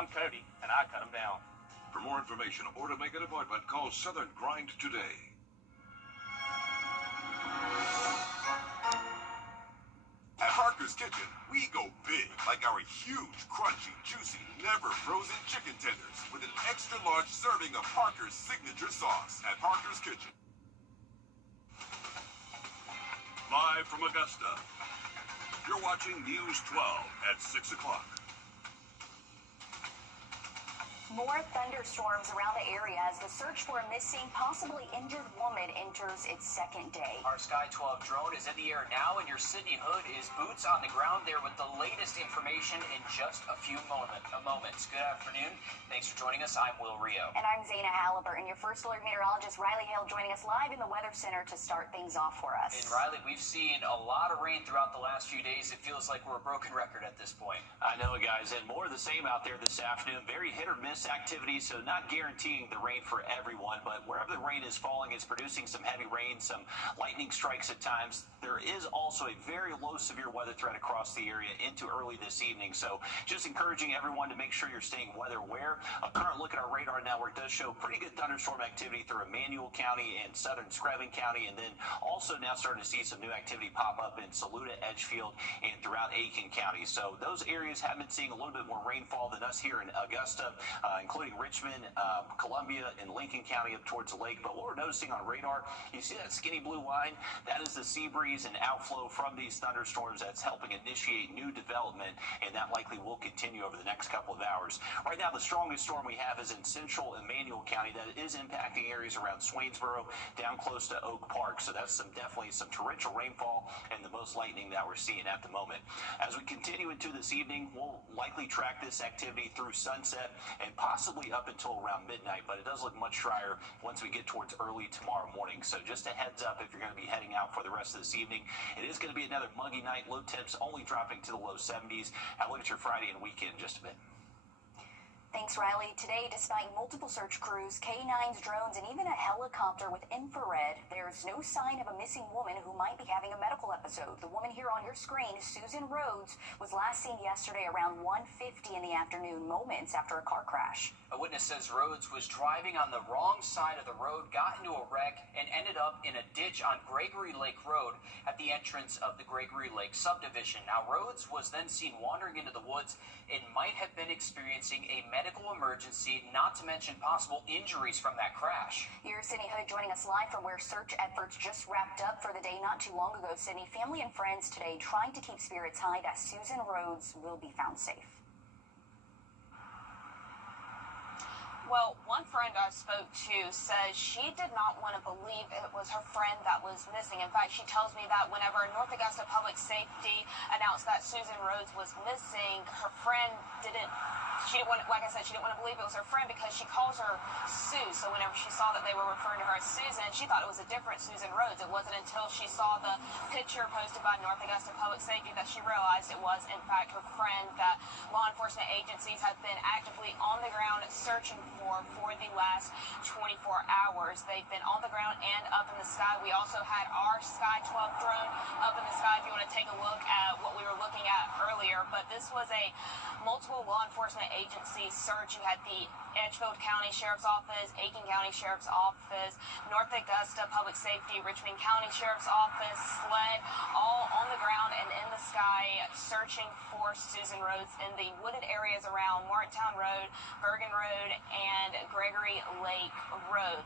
I'm Cody, and I cut them down. For more information or to make an appointment, call Southern Grind today. At Parker's Kitchen, we go big, like our huge, crunchy, juicy, never frozen chicken tenders with an extra large serving of Parker's signature sauce. At Parker's Kitchen. Live from Augusta, you're watching News 12 at 6 o'clock. More thunderstorms around the area as the search for a missing, possibly injured woman enters its second day. Our Sky 12 drone is in the air now, and your Sydney Hood is boots on the ground there with the latest information in just a few moments. Good afternoon. Thanks for joining us. I'm Will Rio. And I'm Zaina Halliburton. Your first alert meteorologist, Riley Hale, joining us live in the Weather Center to start things off for us. And Riley, we've seen a lot of rain throughout the last few days. It feels like we're a broken record at this point. I know, guys, and more of the same out there this afternoon. Very hit or miss activity, so not guaranteeing the rain for everyone, but wherever the rain is falling, it's producing some heavy rain, some lightning strikes at times. There is also a very low severe weather threat across the area into early this evening, so just encouraging everyone to make sure you're staying weather aware. A current look at our radar network does show pretty good thunderstorm activity through Emmanuel County and southern Screven County, and then also now starting to see some new activity pop up in Saluda, Edgefield, and throughout Aiken County. So those areas have been seeing a little bit more rainfall than us here in Augusta, including Richmond, Columbia, and Lincoln County up towards the lake. But what we're noticing on radar, you see that skinny blue line? That is the sea breeze and outflow from these thunderstorms that's helping initiate new development, and that likely will continue over the next couple of hours. Right now, the strongest storm we have is in central Emmanuel County. That is impacting areas around Swainsboro, down close to Oak Park. So that's definitely some torrential rainfall and the most lightning that we're seeing at the moment. As we continue into this evening, we'll likely track this activity through sunset and possibly up until around midnight, but it does look much drier once we get towards early tomorrow morning. So just a heads up if you're going to be heading out for the rest of this evening. It is going to be another muggy night, low temps only dropping to the low 70s. Have a look at your Friday and weekend in just a bit. Thanks, Riley. Today, despite multiple search crews, K-9s, drones, and even a helicopter with infrared, there's no sign of a missing woman who might be having a medical episode. The woman here on your screen, Susan Rhodes, was last seen yesterday around 1:50 in the afternoon, moments after a car crash. A witness says Rhodes was driving on the wrong side of the road, got into a wreck, and ended up in a ditch on Gregory Lake Road at the entrance of the Gregory Lake subdivision. Now, Rhodes was then seen wandering into the woods and might have been experiencing a medical emergency, not to mention possible injuries from that crash. Here's Sydney Hood joining us live from where search efforts just wrapped up for the day not too long ago. Sydney, family and friends today trying to keep spirits high that Susan Rhodes will be found safe. Well, one friend I spoke to says she did not want to believe it was her friend that was missing. In fact, she tells me that whenever North Augusta Public Safety announced that Susan Rhodes was missing, her friend she didn't want to believe it was her friend because she calls her Sue. So whenever she saw that they were referring to her as Susan, she thought it was a different Susan Rhodes. It wasn't until she saw the picture posted by North Augusta Public Safety that she realized it was, in fact, her friend that law enforcement agencies have been actively on the ground searching for the last 24 hours. They've been on the ground and up in the sky. We also had our Sky 12 drone up in the sky if you want to take a look at what we were looking at earlier. But this was a multiple law enforcement agency search. You had the Edgefield County Sheriff's Office, Aiken County Sheriff's Office, North Augusta Public Safety, Richmond County Sheriff's Office, SLED, all on the ground and in the sky searching for Susan Rhodes in the wooded areas around Martintown Road, Bergen Road, and Gregory Lake Road.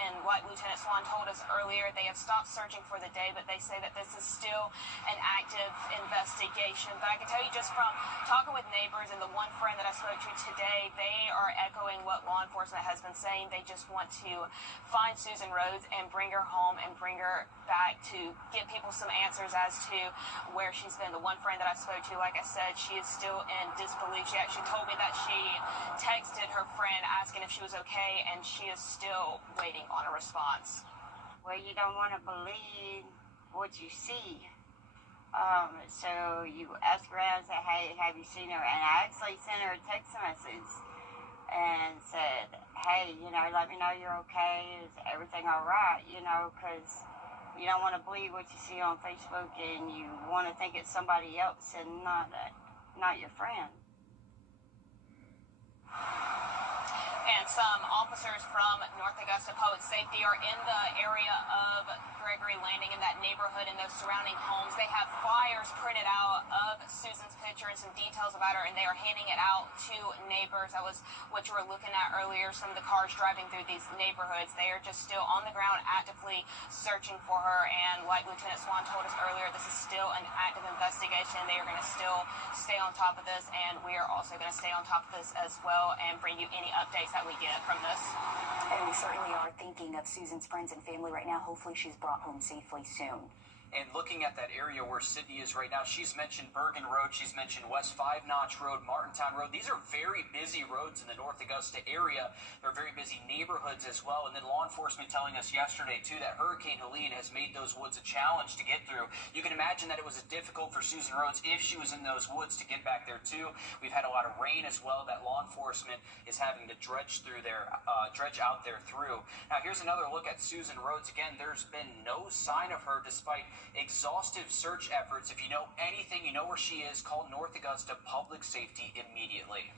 And like Lieutenant Swan told us earlier, they have stopped searching for the day, but they say that this is still an active investigation. But I can tell you just from talking with neighbors and the one friend that I spoke to today, they are echoing what law enforcement has been saying. They just want to find Susan Rhodes and bring her home and bring her back to get people some answers as to where she's been. The one friend that I spoke to, like I said, she is still in disbelief. She actually told me that she texted her friend asking if she was okay, and she is still waiting on a response. Well, you don't want to believe what you see. So you ask around and say, hey, have you seen her? And I actually sent her a text message and said, hey, let me know you're okay. Is everything all right? Because you don't want to believe what you see on Facebook, and you want to think it's somebody else and not your friend. Some officers from North Augusta Public Safety are in the area of Gregory Landing in that neighborhood and those surrounding homes. They have flyers printed out of Susan's picture and some details about her, and they are handing it out to neighbors. That was what you were looking at earlier, some of the cars driving through these neighborhoods. They are just still on the ground actively searching for her, and like Lieutenant Swan told us earlier, this is still an active investigation. They are going to still stay on top of this, and we are also going to stay on top of this as well and bring you any updates that we get from this. And we certainly are thinking of Susan's friends and family right now. Hopefully she's brought home safely soon. And looking at that area where Sydney is right now, she's mentioned Bergen Road, she's mentioned West Five Notch Road, Martintown Road. These are very busy roads in the North Augusta area. They're very busy neighborhoods as well. And then law enforcement telling us yesterday, too, that Hurricane Helene has made those woods a challenge to get through. You can imagine that it was difficult for Susan Rhodes if she was in those woods to get back there, too. We've had a lot of rain as well that law enforcement is having to dredge out there through. Now, here's another look at Susan Rhodes. Again, there's been no sign of her despite exhaustive search efforts. If you know anything, you know where she is. Call North Augusta Public Safety immediately.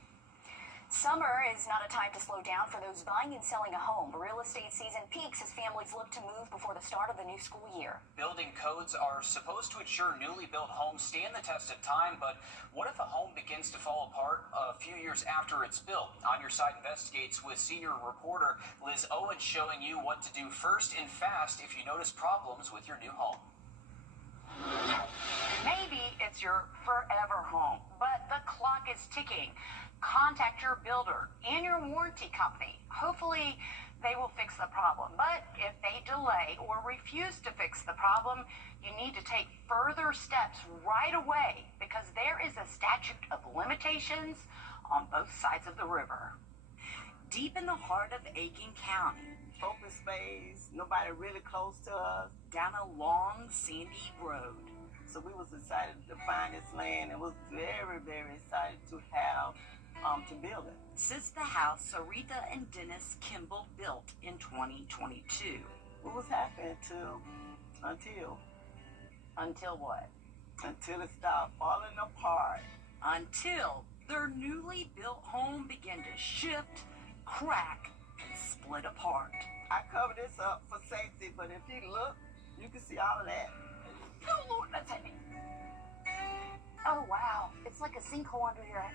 Summer is not a time to slow down for those buying and selling a home. Real estate season peaks as families look to move before the start of the new school year. Building codes are supposed to ensure newly built homes stand the test of time, but what if a home begins to fall apart a few years after it's built? On Your Side investigates with senior reporter Liz Owen, showing you what to do first and fast if you notice problems with your new home. Maybe it's your forever home, but the clock is ticking. Contact your builder and your warranty company. Hopefully, they will fix the problem. But if they delay or refuse to fix the problem, you need to take further steps right away because there is a statute of limitations on both sides of the river. Deep in the heart of Aiken County, open space, nobody really close to us, down a long sandy road. so we was excited to find this land and was very, very excited to have to build it. Sits the house Sarita and Dennis Kimball built in 2022. What was happening until what? Until it stopped falling apart. Until their newly built home began to shift, crack, and split apart. I covered this up for safety, but if you look, you can see all of that. Oh, Lord, that's heavy. Oh, wow. It's like a sinkhole under your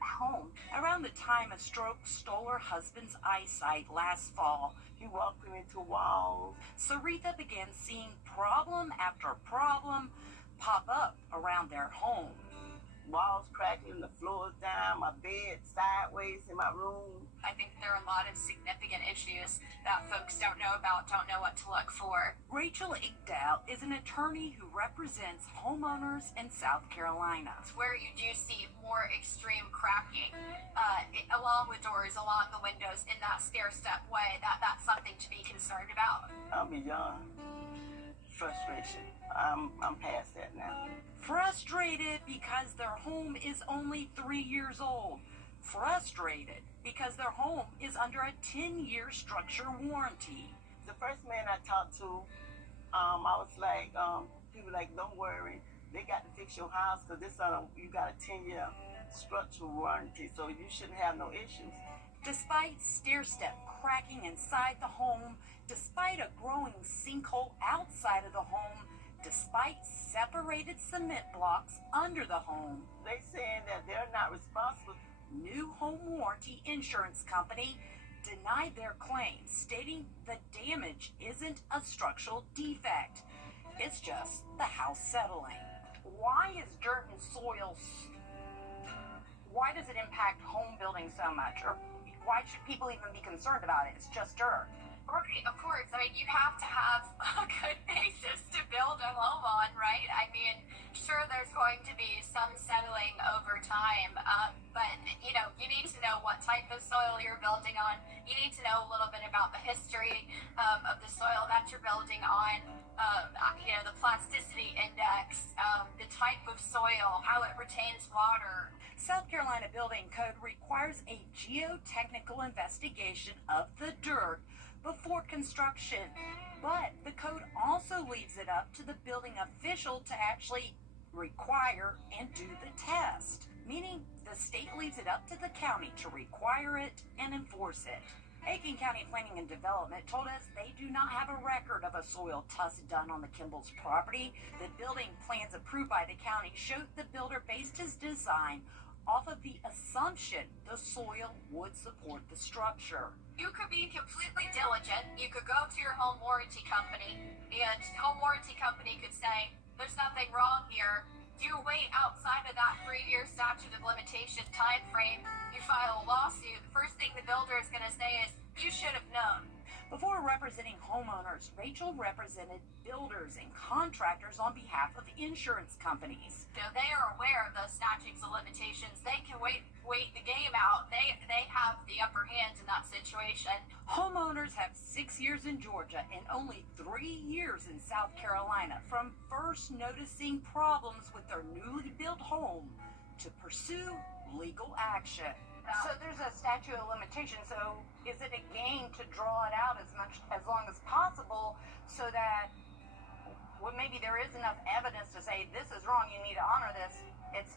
home. Around the time a stroke stole her husband's eyesight last fall, He walked into walls. Sarita began seeing problem after problem pop up around their home. Walls cracking, the floors down, my bed sideways in my room. I think there are a lot of significant issues that folks don't know about, don't know what to look for. Rachel Igdal is an attorney who represents homeowners in South Carolina. It's where you do see more extreme cracking along the doors, along the windows, in that stair-step way. That's something to be concerned about. I'm beyond frustration. I'm past that now. Frustrated because their home is only 3 years old. Frustrated because their home is under a 10-year structure warranty. The first man I talked to, I was like, people like, don't worry, they got to fix your house because you got a 10-year structural warranty, so you shouldn't have no issues. Despite stair-step cracking inside the home, despite a growing sinkhole outside of the home, despite separated cement blocks under the home, They saying that they're not responsible. New Home Warranty Insurance Company denied their claim, stating the damage isn't a structural defect. It's just the house settling. Why is dirt and soil, why does it impact home building so much? Or why should people even be concerned about it? It's just dirt. Right, of course. I mean, you have to have a good basis to build a home on, right? I mean, sure, there's going to be some settling over time, but, you need to know what type of soil you're building on. You need to know a little bit about the history of the soil that you're building on, the plasticity index, the type of soil, how it retains water. South Carolina Building Code requires a geotechnical investigation of the dirt before construction, but the code also leaves it up to the building official to actually require and do the test, meaning the state leaves it up to the county to require it and enforce it. Aiken County Planning and Development told us they do not have a record of a soil test done on the Kimball's property. The building plans approved by the county showed the builder based his design off of the assumption the soil would support the structure. You could be completely diligent. You could go to your home warranty company, and home warranty company could say, there's nothing wrong here. You wait outside of that 3-year statute of limitation time frame, you file a lawsuit. The first thing the builder is going to say is, you should have known. Before representing homeowners, Rachel represented builders and contractors on behalf of insurance companies. So they are aware of those statutes of limitations. They can wait the game out. They have the upper hand in that situation. Homeowners have 6 years in Georgia and only 3 years in South Carolina from first noticing problems with their newly built home to pursue legal action. So there's a statute of limitations, so is it a game to draw it out as long as possible so that when maybe there is enough evidence to say this is wrong, you need to honor this,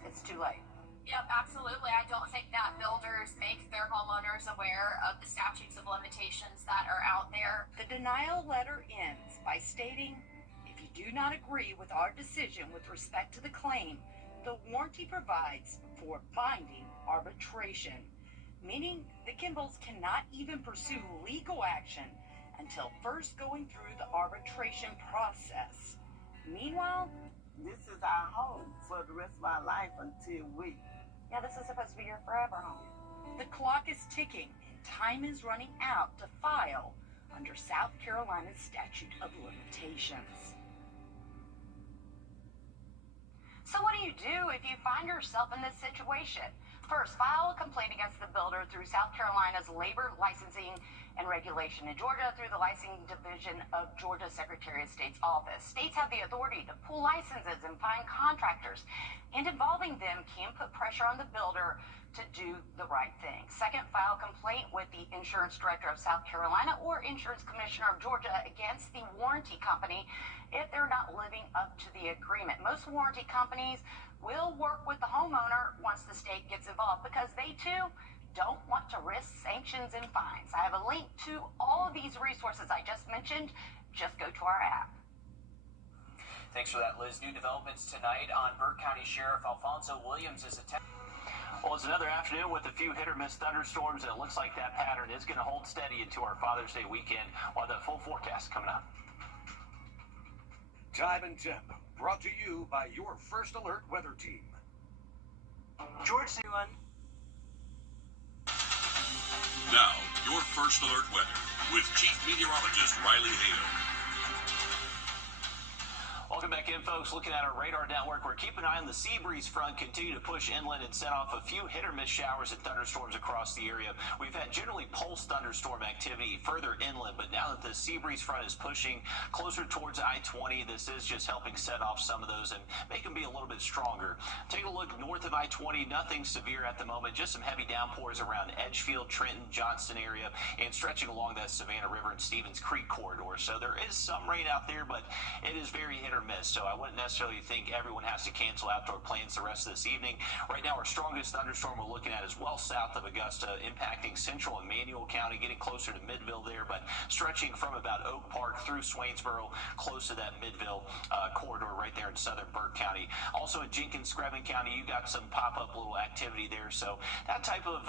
it's too late? Yep, absolutely. I don't think that builders make their homeowners aware of the statutes of limitations that are out there. The denial letter ends by stating, if you do not agree with our decision with respect to the claim, the warranty provides for binding arbitration, meaning the Kimballs cannot even pursue legal action until first going through the arbitration process. Meanwhile, this is our home for the rest of our life until we. Yeah, this is supposed to be your forever home. The clock is ticking and time is running out to file under South Carolina's statute of limitations. So what do you do if you find yourself in this situation? First, file a complaint against the builder through South Carolina's Labor Licensing and Regulation. In Georgia, through the Licensing Division of Georgia Secretary of State's office. States have the authority to pull licenses and fine contractors, and involving them can put pressure on the builder to do the right thing. Second, file a complaint with the Insurance Director of South Carolina or Insurance Commissioner of Georgia against the warranty company if they're not living up to the agreement. Most warranty companies will work with the homeowner once the state gets involved because they too don't want to risk sanctions and fines. I have a link to all of these resources I just mentioned. Just go to our app. Thanks for that, Liz. New developments tonight on Burke County Sheriff Alfonso Williams is attempting. Well, it's another afternoon with a few hit-or-miss thunderstorms, and it looks like that pattern is going to hold steady into our Father's Day weekend. While the full forecast coming up. Time and temp, brought to you by your First Alert weather team. George Sealand. Now, your First Alert weather with Chief Meteorologist Riley Hale. Welcome back in, folks. Looking at our radar network, we're keeping an eye on the sea breeze front, continue to push inland and set off a few hit-or-miss showers and thunderstorms across the area. We've had generally pulse thunderstorm activity further inland, but now that the sea breeze front is pushing closer towards I-20, this is just helping set off some of those and make them be a little bit stronger. Take a look north of I-20, nothing severe at the moment, just some heavy downpours around Edgefield, Trenton, Johnston area, and stretching along that Savannah River and Stevens Creek corridor. So there is some rain out there, but it is very hit or miss, so I wouldn't necessarily think everyone has to cancel outdoor plans the rest of this evening. Right now, our strongest thunderstorm we're looking at is well south of Augusta, impacting Central and Manuel County, getting closer to Midville there, but stretching from about Oak Park through Swainsboro, close to that Midville corridor right there in southern Burke County. Also in Jenkins, Screven County, you got some pop-up little activity there, so that type of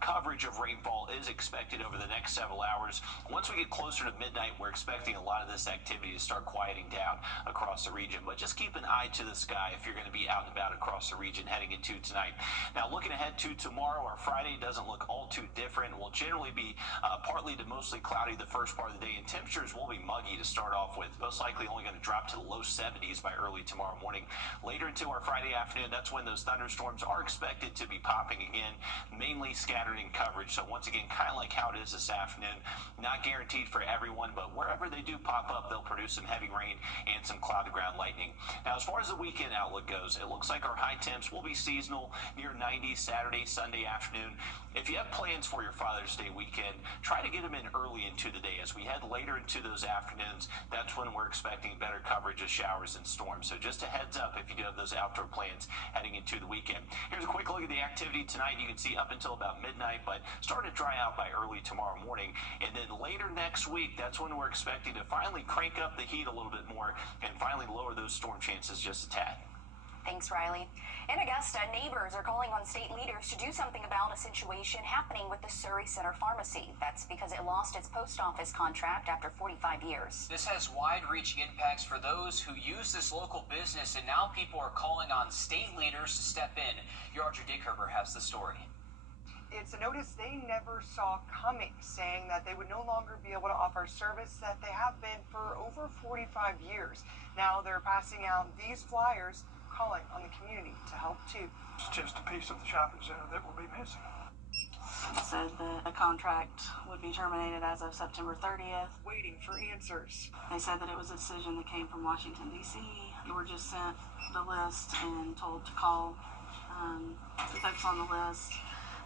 coverage of rainfall is expected over the next several hours. Once we get closer to midnight, we're expecting a lot of this activity to start quieting down across the region, but just keep an eye to the sky if you're going to be out and about across the region heading into tonight. Now, looking ahead to tomorrow, our Friday doesn't look all too different. We'll generally be partly to mostly cloudy the first part of the day, and temperatures will be muggy to start off with, most likely only going to drop to the low 70s by early tomorrow morning. Later into our Friday afternoon, that's when those thunderstorms are expected to be popping again, mainly scattered morning coverage. So once again, kind of like how it is this afternoon, not guaranteed for everyone, but wherever they do pop up, they'll produce some heavy rain and some cloud to ground lightning. Now, as far as the weekend outlook goes, it looks like our high temps will be seasonal, near 90 Saturday, Sunday afternoon. If you have plans for your Father's Day weekend, try to get them in early into the day. As we head later into those afternoons, that's when we're expecting better coverage of showers and storms. So just a heads up if you do have those outdoor plans heading into the weekend. Here's a quick look at the activity tonight. You can see up until about midnight, but start to dry out by early tomorrow morning. And then later next week, that's when we're expecting to finally crank up the heat a little bit more and finally lower those storm chances just a tad. Thanks, Riley. In Augusta, neighbors are calling on state leaders to do something about a situation happening with the Surrey Center Pharmacy. That's because it lost its post office contract after 45 years. This has wide-reaching impacts for those who use this local business, and now people are calling on state leaders to step in. Your Wrdw has the story. It's a notice they never saw coming, saying that they would no longer be able to offer service that they have been for over 45 years. Now they're passing out these flyers calling on the community to help too. It's just a piece of the shopping center that will be missing. It said that the contract would be terminated as of September 30th. Waiting for answers. They said that it was a decision that came from Washington, D.C. We were just sent the list and told to call the folks on the list.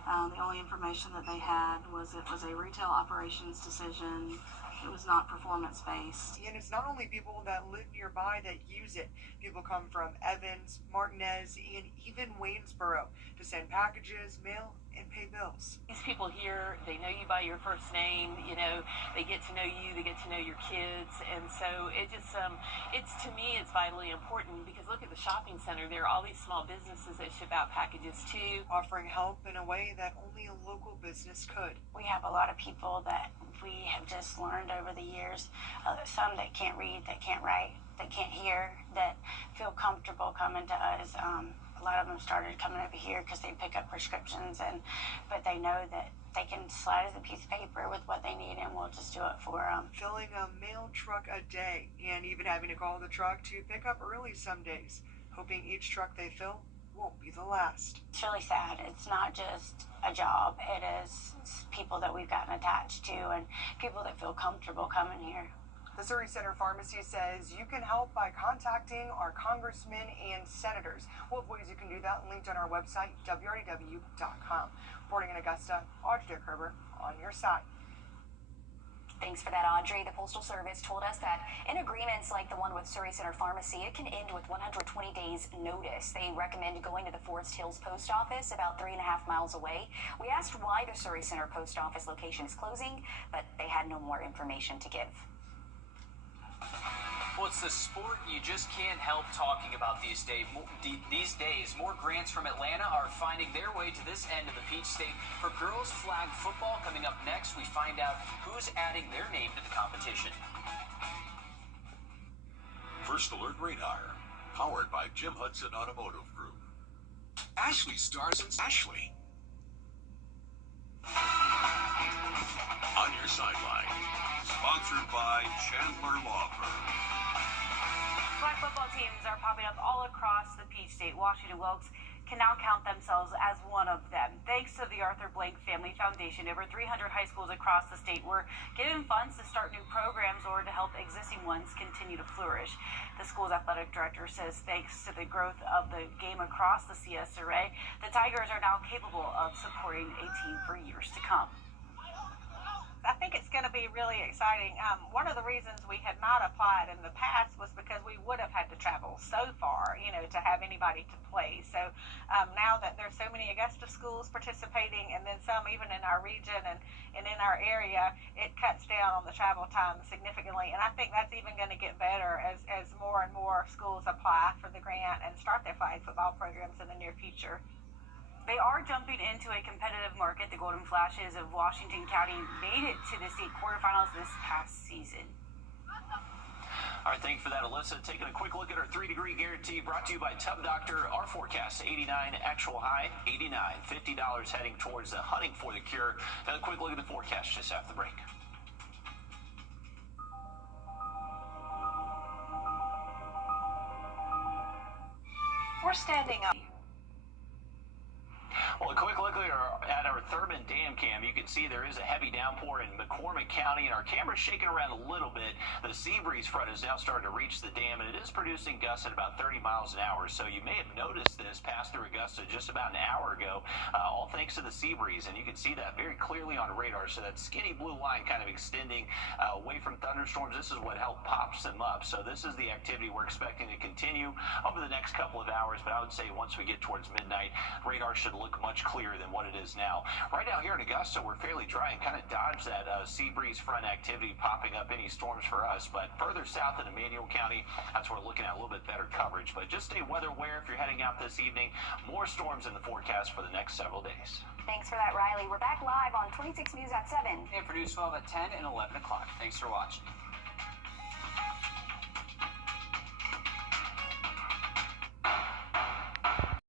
The only information that they had was it was a retail operations decision. It was not performance-based. And it's not only people that live nearby that use it. People come from Evans, Martinez, and even Waynesboro to send packages, mail, and pay bills. These people here, they know you by your first name, you know, they get to know you, they get to know your kids, and so it just, to me, it's vitally important because look at the shopping center, there are all these small businesses that ship out packages too. Offering help in a way that only a local business could. We have a lot of people that we have just learned over the years, some that can't read, that can't write, that can't hear, that feel comfortable coming to us. A lot of them started coming over here because they pick up prescriptions, but they know that they can slide us a piece of paper with what they need and we'll just do it for them. Filling a mail truck a day and even having to call the truck to pick up early some days, hoping each truck they fill won't be the last. It's really sad. It's not just a job. It is people that we've gotten attached to and people that feel comfortable coming here. The Surrey Center Pharmacy says you can help by contacting our congressmen and senators. We'll have ways you can do that linked on our website, wrdw.com. Reporting in Augusta, Wrdw on your side. Thanks for that, Audrey. The Postal Service told us that in agreements like the one with Surrey Center Pharmacy, it can end with 120 days notice. They recommend going to the Forest Hills Post Office about 3.5 miles away. We asked why the Surrey Center Post Office location is closing, but they had no more information to give. Well, it's the sport you just can't help talking about these days. More grants from Atlanta are finding their way to this end of the Peach State. For girls flag football coming up next, we find out who's adding their name to the competition. First Alert Radar, powered by Jim Hudson Automotive Group. Ashley stars in Ashley. On your sideline, sponsored by Chandler Law Firm. Black football teams are popping up all across the Peach State. Washington Wilkes can now count themselves as one of them. Thanks to the Arthur Blank Family Foundation, over 300 high schools across the state were given funds to start new programs or to help existing ones continue to flourish. The school's athletic director says thanks to the growth of the game across the CSRA, the Tigers are now capable of supporting a team for years to come. I think it's going to be really exciting. One of the reasons we had not applied in the past was because we would have had to travel so far, you know, to have anybody to play. So now that there's so many Augusta schools participating and then some even in our region and in our area, it cuts down on the travel time significantly. And I think that's even going to get better as more and more schools apply for the grant and start their flag football programs in the near future. They are jumping into a competitive market. The Golden Flashes of Washington County made it to the state quarterfinals this past season. All right, thank you for that, Alyssa. Taking a quick look at our 3-degree guarantee brought to you by Tub Doctor. Our forecast, 89, actual high, 89. $50 heading towards the hunting for the cure. Now a quick look at the forecast just after the break. We're standing up. Well, a quick look looking at our Thurman Dam cam, you can see there is a heavy downpour in McCormick County, and our camera's shaking around a little bit. The sea breeze front is now starting to reach the dam, and it is producing gusts at about 30 miles an hour. So you may have noticed this pass through Augusta just about an hour ago, all thanks to the sea breeze. And you can see that very clearly on radar. So that skinny blue line kind of extending away from thunderstorms. This is what helped pops them up. So this is the activity we're expecting to continue over the next couple of hours. But I would say once we get towards midnight, radar should look much clearer than what it is now. Right now here in Augusta, we're fairly dry and kind of dodge that sea breeze front activity popping up any storms for us. But further south in Emmanuel County, that's where we're looking at a little bit better coverage. But just stay weather aware if you're heading out this evening. More storms in the forecast for the next several days. Thanks for that, Riley. We're back live on 26 News at 7. And for News 12 at 10 and 11 o'clock. Thanks for watching.